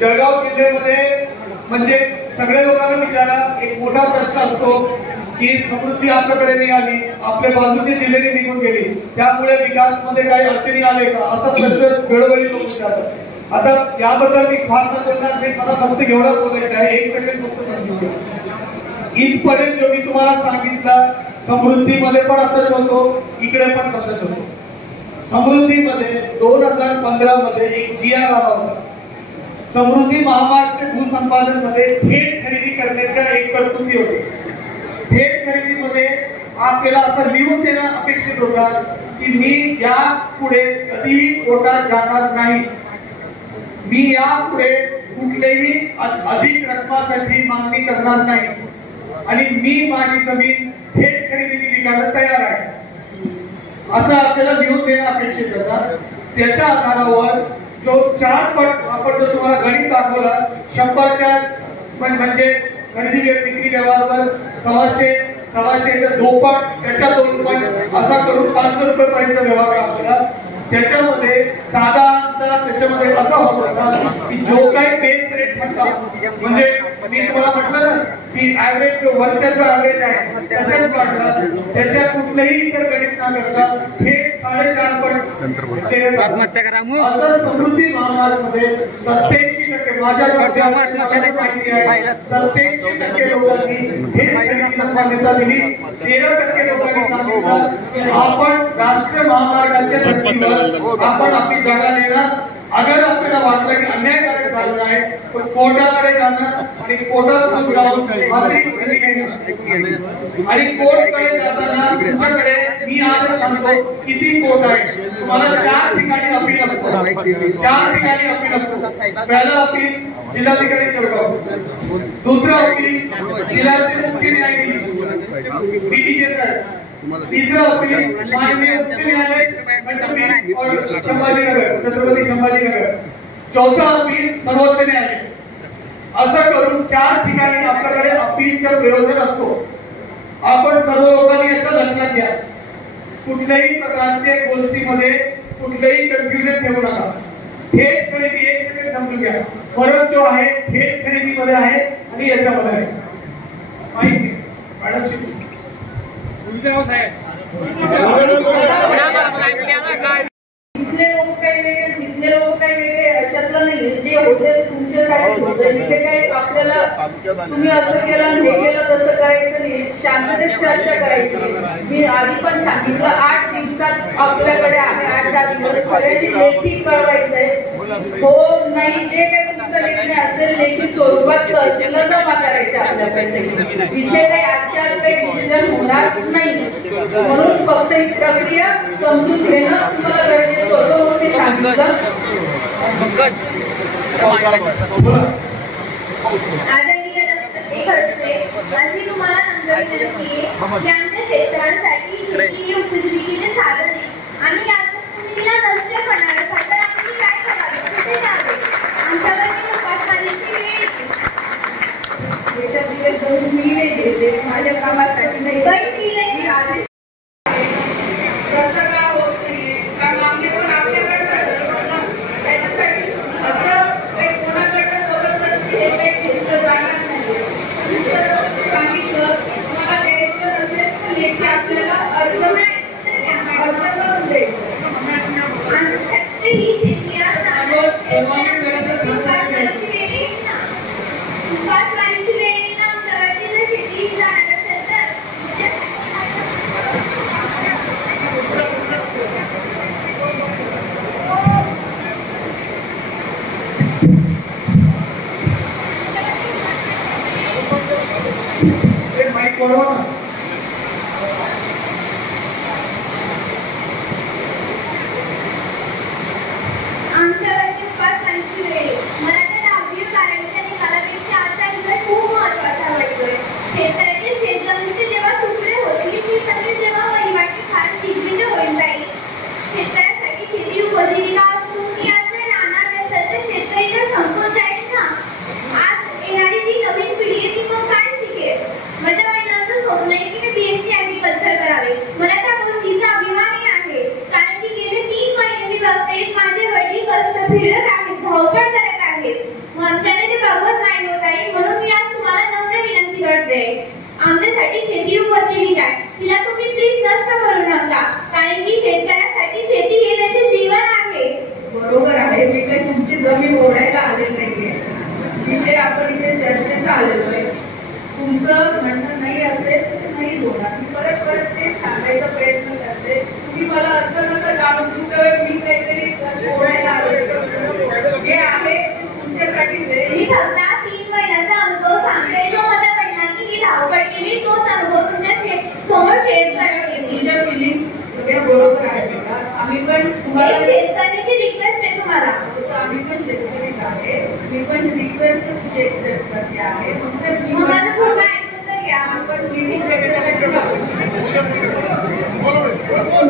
जळगाव जिल्ह्यामध्ये म्हणजे सगळ्या लोकांना विचारा, एक मोठा प्रश्न असतो की समृद्धी आपल्याकडे नाही आली, आपल्या बाजूचे जिल्हे निघून गेली, त्यामुळे विकासमध्ये काही अडचणी आले का, असा प्रश्न वेळोवेळी लोक विचारतात. आता याबद्दल मी फार न बोलणार नाही, मला फक्त एवढंच बोलायचं आहे. 1 सेकंड फक्त सांगितलं. इथपर्यंत जो मी तुम्हाला सांगितलं, समृद्धीमध्ये पण असंच होतो, इकडे पण तसंच होतो. समृद्धीमध्ये 2015 मध्ये एक GR आला होता. समृद्धी महामार्गच्या भूसंपादन मध्ये थेट खरेदी करण्याच्या एक तरतुदी होती. थेट खरेदीमध्ये आपल्याला असं लिहून देणं अपेक्षित होतं की मी यापुढे कधीही कोर्टात जाणार नाही, मी यापुढे कुठलेही अधिक रकमासाठी मागणी करणार नाही आणि मी माझी जमीन थेट खरेदीने विकायला तयार आहे, असं आपल्याला लिहून देणं अपेक्षित होतं. त्याच्या आधारावर जो 4 पट आपण जो तुम्हाला गणित दाखवला, 100च्या म्हणजे खरेदी विक्री व्यवहारावर 100च्या 2 पट, त्याच्या 2 पट असा करून 500 रुपयेपर्यंत व्यवहार दाखवला. त्याच्यामध्ये साधारणतः त्याच्यामध्ये असा होत होता की जो काही बेस रेट ठरला म्हणजे मी तुम्हाला म्हटलं ना की ऍव्हरेज जो वरच्या जो ऍव्हरेज आहे तसेच वाढलं, त्याच्यात कुठलेही इतर गणित न करता थेट 4.5 पट केले जातात. असं समृद्धी महामार्गमध्ये 87% माझ्या माहिती आहे 87% लोकांनी थेट खरेदीला मान्यता दिली. 13% लोकांनी सांगितलं की आपण राष्ट्रीय महामार्गाच्या धर्तीवर आपण आपली जागा देणार. अगर आपल्याला वाटलं की अन्यायकारक झालं आहे तर कोर्टाकडे जाणार आणि कोर्टात जाऊन खात्री घेणार. आणि कोर्टकडे जाताना तुमच्याकडे मी आज सांगतो किती कोर्ट आहे. तुम्हाला 4 ठिकाणी अपील असतं. 4 ठिकाणी अपील असतं. पहिलं अपील जिल्हाधिकारी जळगाव, दुसरं अपील जिल्ह्याचे मुख्य न्यायाधीश बीटीजे साहेब, तीसरा अपील माननीय उच्च न्यायालय और संभाजीनगर छत्रपती संभाजीनगर, चौथा अपील सर्वोच्च न्यायालय. असं करून 4 ठिकाणी आपल्याकडे अपीलचा विरोधक असतो. आपण सर्व लोकांनी याचं लक्षात घ्या. कुठल्याही प्रकारच्या गोष्टीमध्ये कुठलेही कन्फ्युजन ठेवू नका. थेट खरेदी, एक सेकंड समजून घ्या, फरक जो आहे थेट खरेदीमध्ये आहे आणि याच्यामध्ये आहे. माहिती मॅडम इथले लोक काही वेगळे, तिथले लोक काही वेगळे अशातलं नाही. जे होते तुमच्यासाठी होतं. इथे काही आपल्याला तुम्ही असं केलं हे केलं तसं करायचं नाही. शांततेत चर्चा करायची. मी आधी पण सांगितलं 8 दिवसात आपल्याकडे आहे. 8-10 दिवस सगळ्यांनी लेखी कळवायचंय. हो नाही, जे काही तुमचं निर्णय असेल लेखी स्वरूपात तहसीलला जमा करायचे आपल्या पैसे. इथे काही आजच्या आज काही डिसिजन होणार नाही. म्हणून फक्त ही प्रक्रिया समजून घेणं तुम्हाला गरजेचं होतं म्हणून मी सांगितलं. आदरणीय एक खडसे, माझी तुम्हाला नंतर विनंती आहे की आमच्या शेतकऱ्यांसाठी शेती उपजीविकेचे साधन आहे आणि आज तुम्ही तिला नष्ट करणार फक्त आम्ही काय करावे, कुठे जावे, आमच्याकडे उपासमारीची वेळ येते. माझ्या कामासाठी नाही पण ती नाही आले तसं का होत नाहीये. कारण आम्ही पण आपल्याकडे त्याच्यासाठी असं काही कोणाकडे जबरदस्ती हे काही घेतलं जाणार नाही. सांगितलं तुम्हाला द्यायचं नसेल तर लेखी आपल्याला अर्ज नाही करून द्यायचं. ही शेती उपासमारीची वेळ येईल ना, उपासमारीची वेळ येईल ना आमच्याकडे जर शेती जाणार असेल तर. माईक वाढवा ना. आमच्यावरची उपासमारीची वेळ. मला त्या 10वी बारावीच्या निकालापेक्षा आजचा रिझल्ट खूप महत्त्वाचा वाटतोय. शेतकऱ्याचे शेतजमिनीचे जेव्हा तुकडे होतील ती सगळी जेव्हा वहिवाटी फार जिद्दीचे होईल जाईल. शेतकऱ्यासाठी शेती उपजीविका असून ती आज जर राहणार नसेल तर शेतकरी तर संपून जाईल ना. आज येणारी जी नवीन पिढी आहे ती मग काय शिकेल. माझ्या वडिलांचं स्वप्न आहे की मी BSc ऍग्रिकल्चर करावे. मला त्या गोष्टीचा अभिमानही आहे कारण की गेले 3 महिने मी बघते माझे वडील कष्ट फिरत आहेत, धावपळ करत आहेत. आमच्याने ते बघत नाही होत आहे. म्हणून मी आज तुम्हाला नम्र विनंती करते. आमच्यासाठी शेती उपजीविका आहे, तिला तुम्ही प्लीज नष्ट करू नका कारण की शेतकऱ्यासाठी शेती हे त्याचे जीवन आहे. बरोबर आहे. मी काही तुमची जमीन ओढायला आले नाहीये. जिथे आपण इथे चर्चेचा आलेलो आहे. तुमचं म्हणणं नाही असेल तर नाही होणार. मी परत परत ते सांगायचा प्रयत्न करते. तुम्ही मला असं नका जाणून देऊ मी काहीतरी ओढायला आलो. जे आहे ते तुमच्यासाठीच आहे. मी फक्त 3 महिन्याचा अनुभव सांगते. जो माझ्या वडिलांनी जी धावपळ केली तोच अनुभव तुमच्या समोर शेअर करते. तुमच्या फिलिंग सगळ्या बरोबर आहे का? आम्ही पण तुम्हाला शेतकऱ्याची रिक्वेस्ट आहे तुम्हाला. आम्ही पण शेतकरीच आहे. मी पण रिक्वेस्ट तुझी एक्सेप्ट करते आहे. फक्त माझं पूर्ण ऐकून तर घ्या. आपण मीटिंग त्याच्यासाठी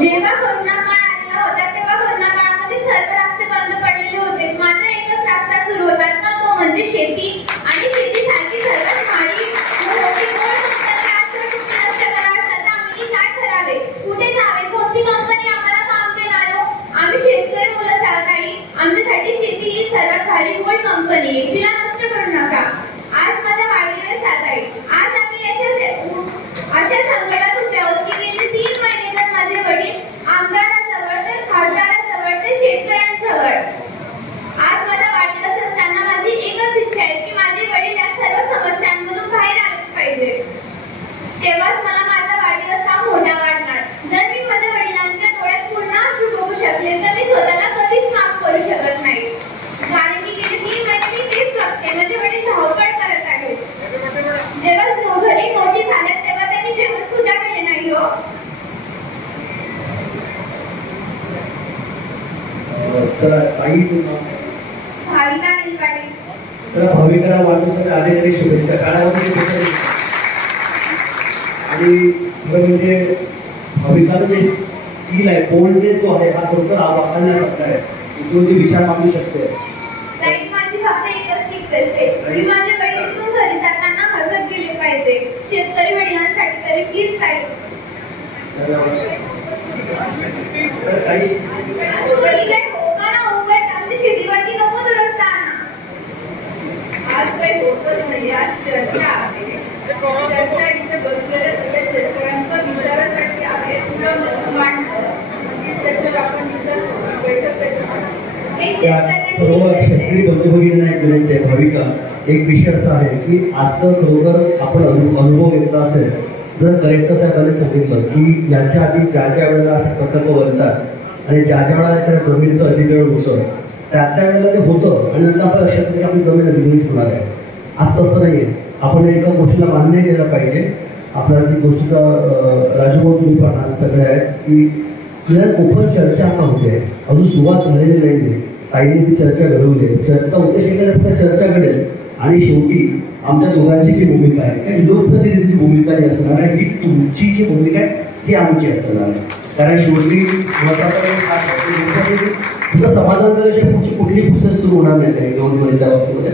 जेव्हा कोरोना काळ आलेला होता तेव्हा कोरोना काळामध्ये सर्व रस्ते बंद पडलेले होते. मात्र एकच रस्ता सुरू होता ना, तो म्हणजे शेती. आणि शेतीसारखी सर्वात भारी मोठी गोड कंपनी आज जर तुम्ही नष्ट कराल तर आम्ही काय करावे, कुठे जावे, कोणती कंपनी आम्हाला काम देणार हो. आम्ही शेतकरी मुलं सरकारी, आमच्यासाठी शेती ही सर्वात भारी गोड कंपनी आहे, तिला नष्ट करू नका. आज माझ्या आई तुला भाविका नीलकाटे. तर भाविकांना वाढदिवसाच्या आधी शुभेच्छा काळामध्ये. आणि म्हणजे भाविकांना जे स्किल आहे बोल्डनेस जो आहे हा खरोखर वापरण्यासारखा आहे. इथून ती विचार मांडू शकते. ताई माझी फक्त एकच रिक्वेस्ट आहे की माझे वडील इथून घरी जाताना हसत गेले पाहिजे. शेतकरी वडिलांसाठी तरी प्लीज ताई. तर काही आमची शेतीवरती नको दुरुस्त आणा. आज काही होतच नाही. आज चर्चा आहे. चर्चा इथे बसलेल्या सगळ्या शेतकऱ्यांचा विचारासाठी आहे. तुला मत मांडलं म्हणजे त्याच्यावर आपण विचार करू. बैठक त्याच्यावर सर्व शेतकरी बंधू भगिनींना एक विनंती आहे. भाविका एक विषय असा आहे की आजचं खरोखर आपण अनुभव घेतला असेल. जर कलेक्टर साहेबांनी सांगितलं की याच्या आधी ज्या ज्या वेळेला असे प्रकल्प बनतात आणि ज्या ज्या वेळेला त्या जमिनीचं अधिग्रहण होतं त्या वेळेला ते होतं आणि नंतर आपल्या लक्षात येतं की आपली जमीन अधिग्रहित होणार आहे. आज तसं नाही आहे. आपण एका गोष्टीला मान्य केलं पाहिजे. आपल्याला ती गोष्टीचा राजभाऊ तुम्ही पण आज सगळे आहेत की ओपन चर्चा आता होते. अजून सुरुवात झालेली नाही. ताईने ती चर्चा घडवली आहे. चर्चेचा उद्देश आहे की चर्चा घडेल आणि शेवटी आमच्या दोघांची जी भूमिका आहे लोकप्रतिनिधीची भूमिका जी असणार आहे ही तुमची जी भूमिका आहे ती आमची असणार आहे. कारण शेवटी तुझं समाधान झाल्याशिवाय पुढची कुठली प्रोसेस सुरू होणार नाही त्या दोन त्या बाबतीमध्ये.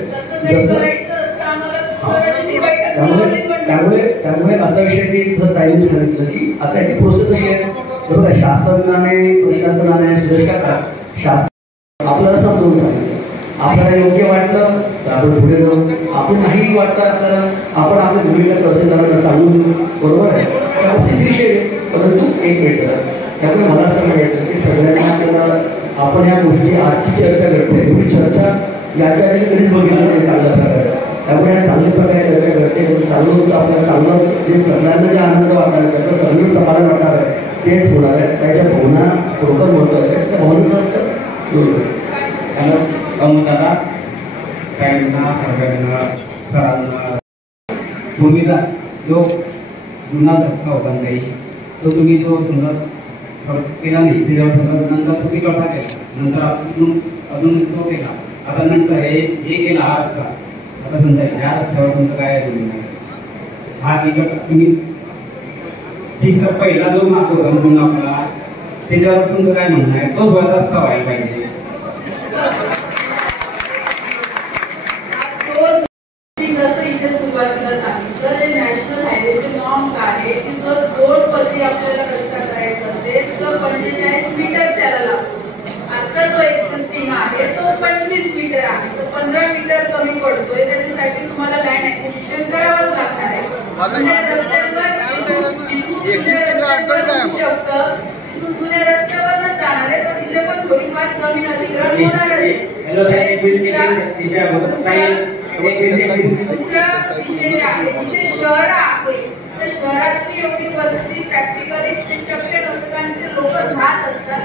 त्यामुळे असा विषय की जर ताईने सांगितलं की आता याची प्रोसेस अशी आहे बरोबर. शासनाने प्रशासनाने सुरेश काका शासन आपल्याला समजून सांगितलं. आपल्याला योग्य वाटलं तर आपण पुढे जाऊ. आपण नाही वाटतं आपल्याला आपण आपली भूमिका तहसीलदारांना सांगून बरोबर आहे. त्यामुळे विषय परंतु एक मिनिट त्यामुळे मला असं म्हणायचं की सगळ्यांना आपल्याला आपण ह्या गोष्टी आजची चर्चा घडते. एवढी चर्चा याच्या आधी कधीच बघितलं नाही चांगल्या प्रकारे. त्यामुळे या चांगल्या प्रकारे चर्चा घडते. चांगलं होतं आपल्याला चांगलंच जे सगळ्यांना जे आनंद वाटणार आहे त्याचं सगळं समाधान वाटणार आहे तेच होणार आहे. त्याच्या भावना खरोखर महत्वाच्या आहेत. त्या भावनेचं दादा ताईंना सगळ्यांना सरांना भूमिका जो जुना धक्का होता ताई तो तुम्ही जो सुंदर केला नाही त्याच्यावर नंतर तुम्ही कसा केला नंतर अजून तो केला. आता नंतर हे केला हा रस्ता. आता समजा या रस्त्यावर तुमचं काय हा तुम्ही तिसरा पहिला जो मार्ग होता म्हणून आपला त्याच्यावर तुमचं काय म्हणणं आहे. तो रस्ता व्हायला पाहिजे. जसं इथे सुरुवातीला सांगितलं जे नॅशनल हायवेचे नॉर्म्स आहे की जर रोडवरती आपल्याला रस्ता करायचा असेल तर 45 मीटर त्याला लागतो. आता जो एक्झिस्टिंग आहे तो 25 मीटर आहे. तर 15 मीटर कमी पडतोय. त्याच्यासाठी तुम्हाला लँड ऍक्विजिशन करावंच लागणार आहे. म्हणजे रस्त्यावर तिथून जुन्या रस्त्यावरच जाणार आहे तर तिथे पण थोडीफार जमीन अधिग्रहण होणारच आहे. दुसरा विषय आहे जिथे शहर आहे तर शहरातली एवढी वस्ती प्रॅक्टिकली ते शक्य नसतं आणि ते लोक राहत असतात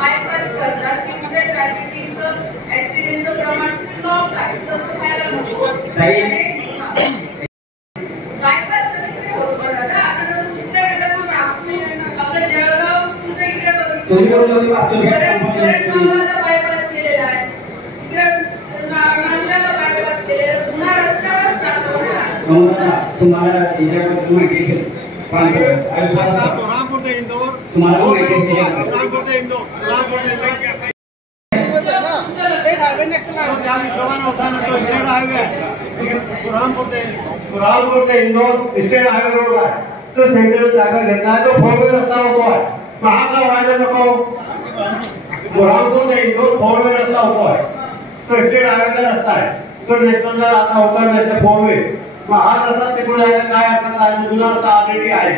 बायपास करतात की म्हणजे ट्रॅफिकिंगचं ऍक्सिडेंटचं प्रमाण नॉर्थ आहे. तसं व्हायला नको. बायपास सगळीकडे होतो दादा. आता जसं शिकल्या वेळेला आपलं जळगाव तुझं इकडे बघितलं बायपास केलेला आहे. इकडे नांदगावला बायपास केलेला जुना रस्त्यावर जातो ना. तुम्हाला याच्याबद्दल माहिती असेल रामपूर ते इंदोर तुम्हाला माहिती रामपूर ते इंदोर होता ना तो स्टेट हायवे रामपूर ते इंदोर स्टेट हायवे रोड आहे. तो सेंट्रल जागा घेतला तो फोरवे रस्ता होतो आहे. महागला व्हायला नको. रामपूर ते इंदोर फोरवे रस्ता होतो आहे. तो स्टेट हायवेचा रस्ता आहे. तो नॅशनलला आता होता नॅशनल फोरवे. हा रस्ता तिकडे जायला काय हरकत आहे. जुना रस्ता ऑलरेडी आहे.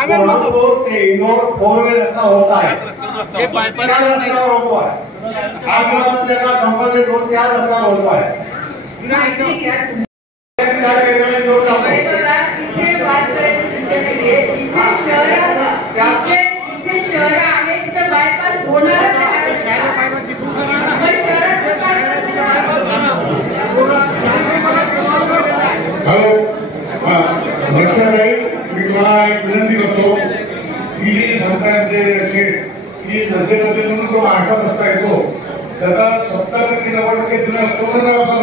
रामपूर ते इंदोर फोरवे रस्ता होत आहे. रस्त्यावर होतो आहे. कंपनी दोन त्या रस्त्यावर होतो आहे. इथे बात करायची विषय नाहीये. जिथे शहर आहे तिथे बायपास होणारच आहे. मी मला एक विनंती करतो की सरकारचे की नंतर जो 8 रस्ता येतो त्याचा 70%-90% जुन्या असतो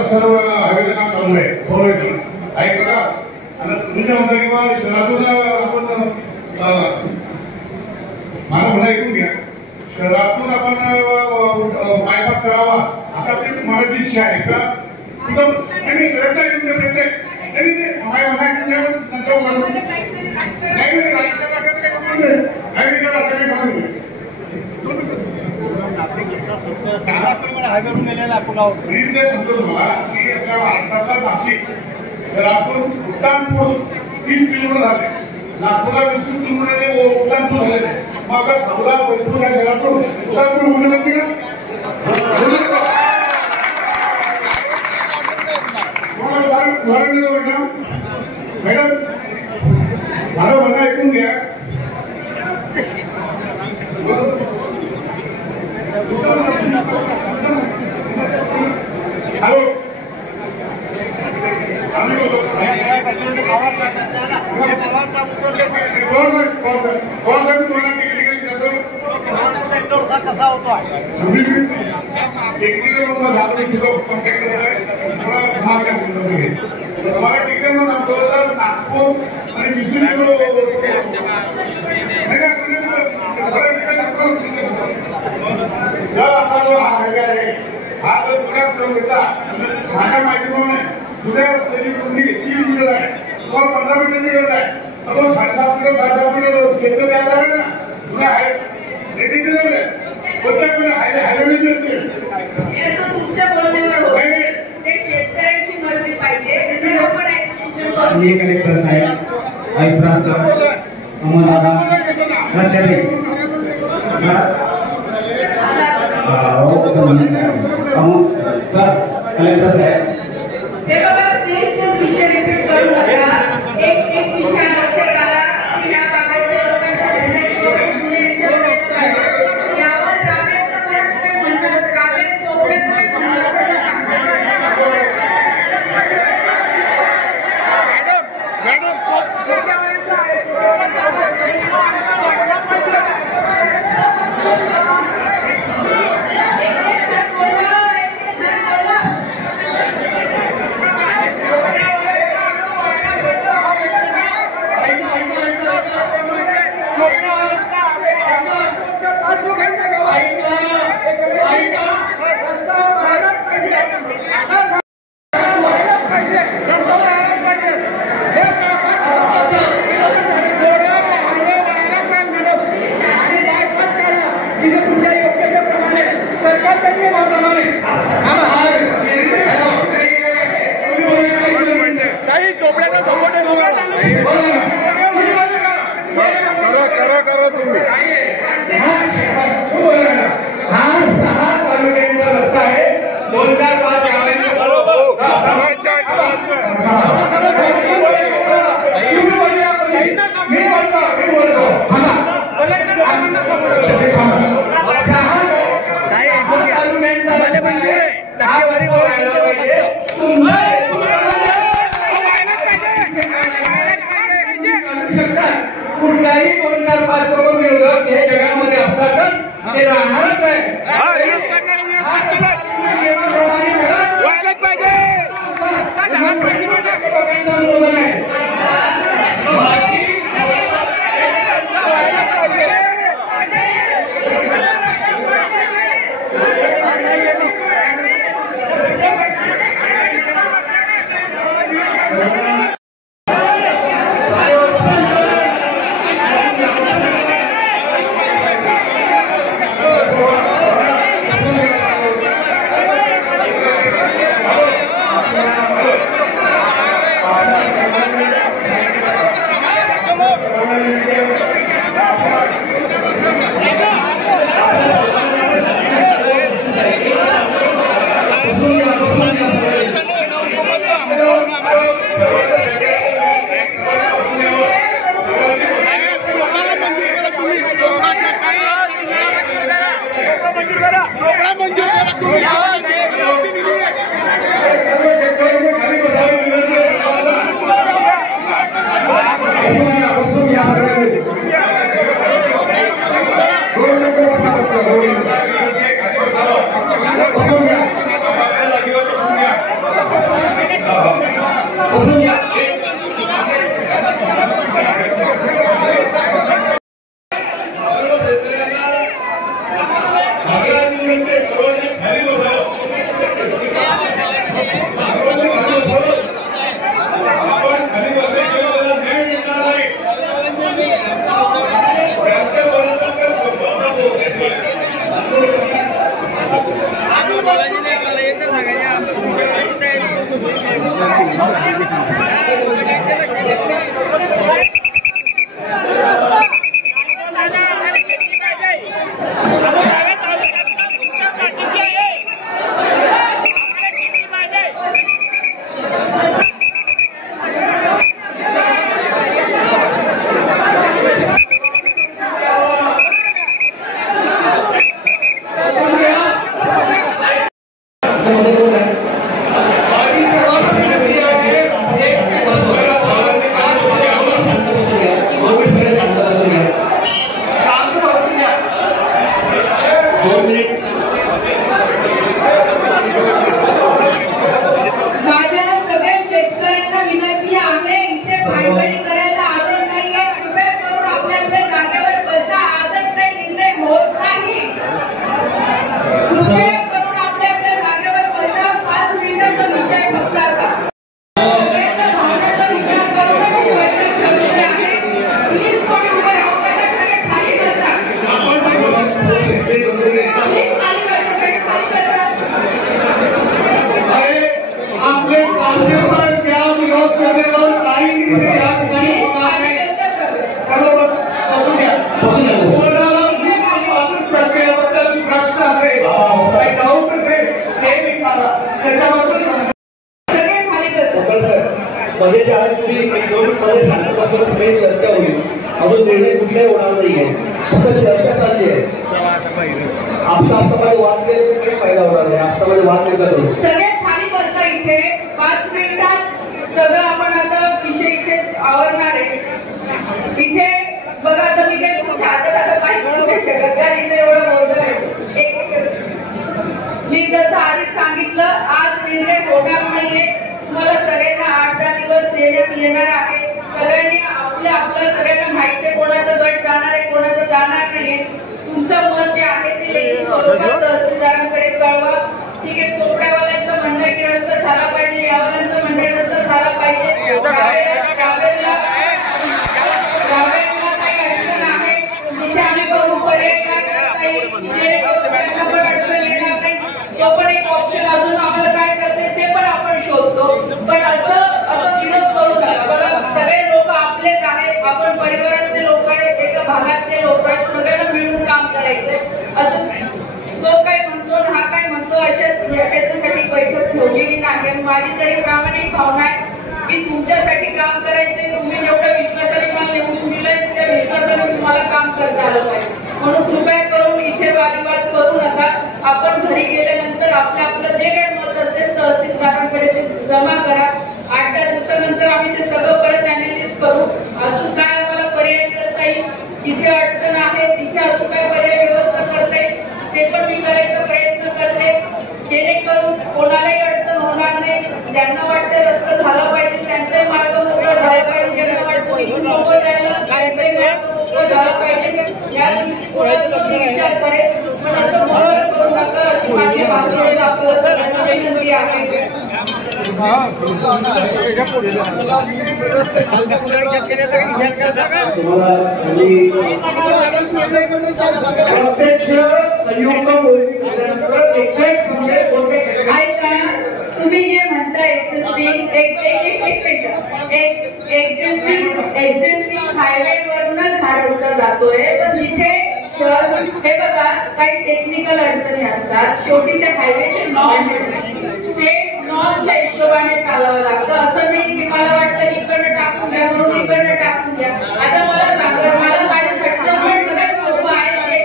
सर्व हायवेचं काम चालू आहे फोरवेचं आहे बघा. आणि तुम्ही जे म्हणता किंवा शहरातून आपण मला म्हणा ऐकून घ्या, शहरातून आपण बायपास करावा आता आपली मराठी इच्छा आहे का हायवेवरून गेलेला नाशिक शहरातून उड्डाणपूर 30 किलोमीटर झाले, नागपूरला 20 किलोमीटर उड्डाणपूर झाले. मग सावला वैपूर या शहरातून उड्डाणपूर होऊ शकते का? मॅडम मला म्हणा ऐकून घ्या, हॅलो कसा होता टेक्निकल तुम्हाला टिकट नागपूर आणि 20 किलो आपला जो हायवे आहे हा जर पुण्यात करून घेतला माझ्या माहितीप्रमाणे पुण्यात त्याची रुंदी 30 मीटर आहे, 15 मीटरची गरज आहे, तो 7.5 मीटर क्षेत्र द्यायला आहे ना. पुन्हा निधी दिलेलं आहे कोणत्या हायवे तुमच्या बोलण्यावर ते शेतकऱ्यांची मर्जी पाहिजे. कलेक्टर साहेब अमोदादा सर कलेक्टर साहेब हे बघा तेच विषय रिपीट करू नका. एक विषय लक्षात आला की ह्या भागाच्या लोकांच्या यावर रावेत काय म्हणतात, रावेत चोपड्याचं काय म्हणतात. कुठलाही 2-4-5 लोक विरोधक हे जगामध्ये असतातच, ते राहणारच आहे. Thank you. मध्ये जे आहे तुम्ही 1-2 मिनिटांमध्ये शांत बसल्यावर सगळी चर्चा होईल. अजून निर्णय कुठलाही होणार नाहीये, फक्त चर्चा चालली आहे. आपसामध्ये वाद केले तर काही फायदा होणार नाही. आपसामध्ये वाद नका करू. सगळे खाली बसा इथे. 5 मिनिटात सगळं आपण आता विषय इथे आवरणार आहे. इथे बघा आता मी काय तुमच्या हातात आता काही करू शकत कारण इथे एवढं बोलत आहे. मी जसं आधी सांगितलं आज निर्णय होणार नाहीये. तुम्हाला सगळ्यांना 8-10 दिवस देण्यात येणार आहे. सगळ्यांनी आपलं सगळ्यांना माहिती आहे कोणाचं गट जाणार आहे कोणाचं जाणार नाहीये. तुमचं मत जे आहे ते लेखी स्वरूपात तहसीलदारांकडे कळवा. ठीक आहे, चोपड्यावाल्यांचं म्हणणं आहे की रस्ता झाला पाहिजे, यावाल्यांचं म्हणणं आहे रस्ता झाला पाहिजे. काही अडचण आहे तिथे आम्ही बघू पर्याय काय करता येईल जेणेकरून त्यांना पण अडचण येणार नाही. तो पण एक ऑप्शन अजून आम्हाला काय करते ते पण आपण शोधतो. पण असं विरोध करू नका. बघा सगळे लोक आपलेच आहेत, आपण परिवारातले लोक आहेत, एका भागातले लोक आहेत, सगळ्यांना मिळून काम करायचंय. असं जो काय म्हणतो हा काय म्हणतो त्याच्यासाठी बैठक ठेवलेली नाही. माझी तरी प्रामाणिक भावना आहे की तुमच्यासाठी काम करायचंय. तुम्ही जेवढ्या विश्वासाने मला निवडून दिलंय त्या विश्वासाने तुम्हाला काम करता आलं पाहिजे. म्हणून कृपया करून इथे वादविवाद करू नका. आपण घरी गेल्यानंतर आपलं जे काही मत असेल तहसीलदारांकडे ते जमा करा. 8-10 दिवसानंतर आम्ही ते सगळं परत अॅनालिसिस करू. अजून काय आम्हाला पर्याय करता येईल, जिथे अडचण आहे तिथे अजून काय पर्याय व्यवस्था करता येईल ते पण मी करायचा प्रयत्न करते. जेणेकरून कोणालाही अडचण होणार नाही. ज्यांना वाटतं रस्ता झाला पाहिजे त्यांचाही मार्ग मोकळा झाला पाहिजे. ज्यांना वाटतं तिथून मोकळं जायला त्यांचाही मार्ग मोकळा झाला पाहिजे. या दृष्टिकोनातून विचार करेल. पण असं मोकळं करू नका अशी माझी भाषेत आपलं सगळ्यांना विनंती आहे. तुम्ही जे म्हणताय एक्झिस्टिंग हायवेवरूनच हा रस्ता जातोय. पण जिथे हे बघा काही टेक्निकल अडचणी असतात. शेवटी त्या हायवेचे नॉर्मच्या हिशोबाने चालावं लागतं. असं नाही की मला वाटतं इकडनं टाकून घ्या म्हणून इकडनं टाकून घ्या. आता मला सांगा मला माझ्यासाठी सगळ्यात सोपं आहे ते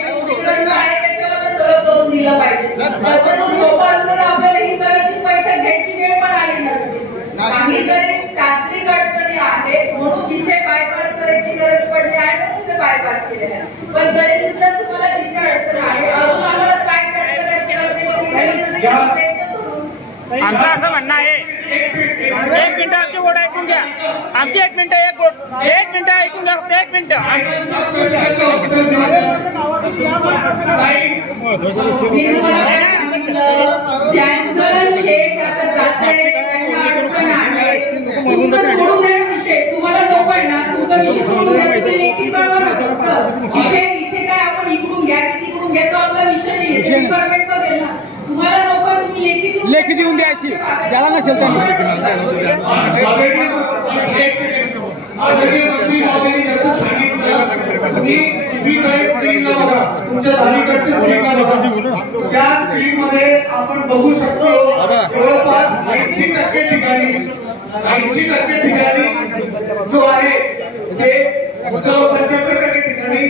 रस्ता आहे त्याच्यावर सगळं करून दिलं पाहिजे. तसं जर सोपं असतं तर आपल्याला ही कदाचित बैठक घ्यायची वेळ पण आली नसती. काहीतरी तांत्रिक अडचणी आहेत म्हणून जिथे बायपास करायची गरज पडली आहे म्हणून ते बायपास केले आहे. पण तरी सुद्धा तुम्हाला जिथे अडचण आहे अजून आम्हाला काय करता प्रयत्न करू. आमचं असं म्हणणं आहे 1 मिनिट आमची ओढ आहे. ऐकून घ्या आमची एक मिनिट ऐकून घ्या फक्त एक मिनिट. मी तुम्हाला काय सांगितलं, ज्यांचं शेत आता जाते त्यांना अडचण आहे, तुमचं सोडून द्या विषय. तुम्हाला नको आहे ना, तुमचा विषय सोडून द्या. तुम्ही लेखी कळवा ना. इथे काय आपण इकडून घ्या तिकडून घ्या, तो आपला विषय नाही. ते डिपार्टमेंट बघेल ना. तुम्हाला नको तुम्ही लेखी देऊन द्यायची, ज्याला नसेल त्या स्क्रीनमध्ये आपण बघू शकतो जवळपास 80% ठिकाणी जो आहे ते 75% ठिकाणी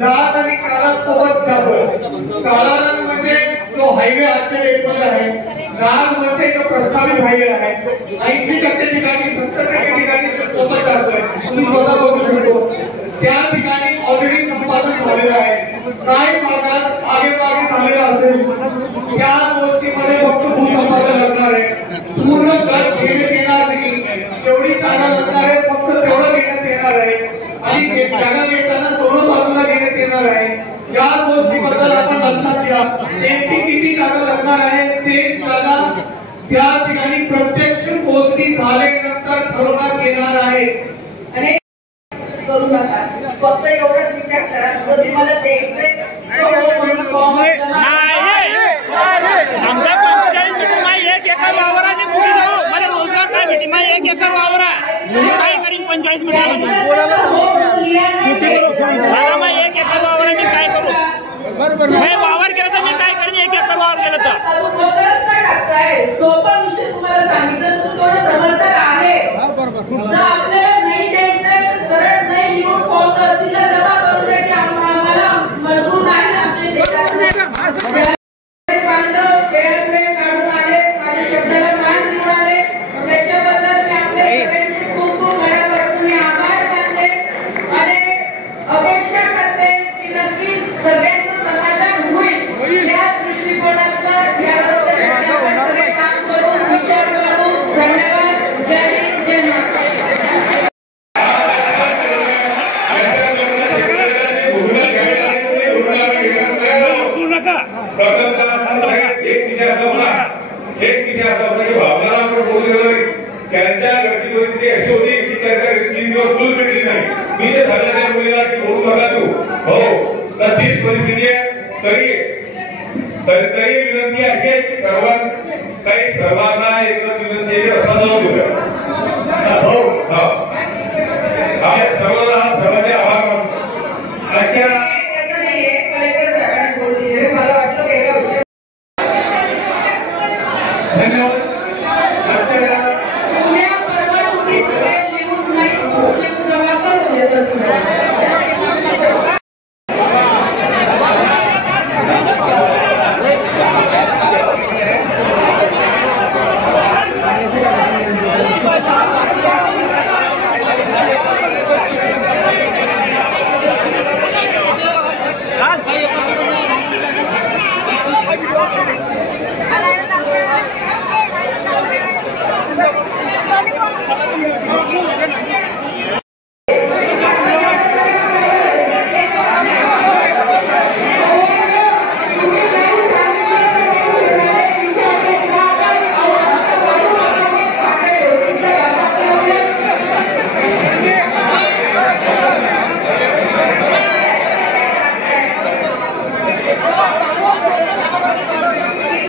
लाल आणि काळा सोबत जातो. काळा रंग म्हणजे जो हायवे आजच्या डेटमध्ये आहे, लाल म्हणजे जो प्रस्तावित हायवे आहे. 80% ठिकाणी 70% ठिकाणी ते सोबत जातोय, तुम्ही स्वतः बघू शकतो. त्या ठिकाणी ऑलरेडी संपादन झालेलं आहे. काही भागात मागे झालेलं असेल, त्या गोष्टीमध्ये फक्त भूसंपादन लागणार आहे. पूर्ण गट घेण्यात येणार नाही. जेवढी जागा लागणार आहे फक्त तेवढं घेण्यात येणार आहे आणि जागा घेताना दोन बाजूला घेण्यात येणार आहे. या गोष्टीबद्दल आपण लक्षात घ्या. नेमकी किती जागा लागणार आहे ते जागा त्या ठिकाणी प्रत्यक्ष पोहोचणी झाल्यानंतर ठरवण्यात येणार आहे. आणि करू नका, फक्त एवढाच विचार करा. जर तुम्हाला द्यायचंय आमचा 45 मीटर माई 1 एकर वावर आहे. मी पुढे जाऊ, मला रोजगार काय भेटी? माई 1 एकर वावर आहे, काय करीन 45 मीटर मला? माई 1 एकर वावर आहे, मी काय करू? मी वावर केलं तर मी काय करीन? 1 एकर वावर केलं तर सोपा विषय तुम्हाला सांगितलं, तुम्ही थोडं समजदार आहे. आपल्याला नाही द्यायचं सरळ नाही लिहून फॉर्म तहसीलला जमा करून द्या की आम्हाला मंजूर नाही. आपले बांधव वेळात वेळ काढून आले, माझ्या शब्दाला मान देऊन आले, त्याच्याबद्दल मी आपल्या सगळ्यांचे खूप खूप मनापासून मी आभार मानते आणि अपेक्षा करते की नक्की सगळ्यांचं समाधान होईल. या दृष्टिकोनातलं या रस्त्यासाठी आपण सगळे काम करून विचार करू. धन्यवाद. जय हिंद, जय महाराष्ट्र. एक विषय असा होता की भावनाला आपण बोलू गेलो. त्यांच्या घरची परिस्थिती अशी होती की त्यांच्या 3 दिवस दूध भेटली नाही. मी जे झालं त्या मुलीला की बोलू नका तू, हो तर तीच परिस्थिती आहे. तरी विनंती अशी आहे की सर्वांना एकच विनंती आहे की रस्ता जाऊ देऊया.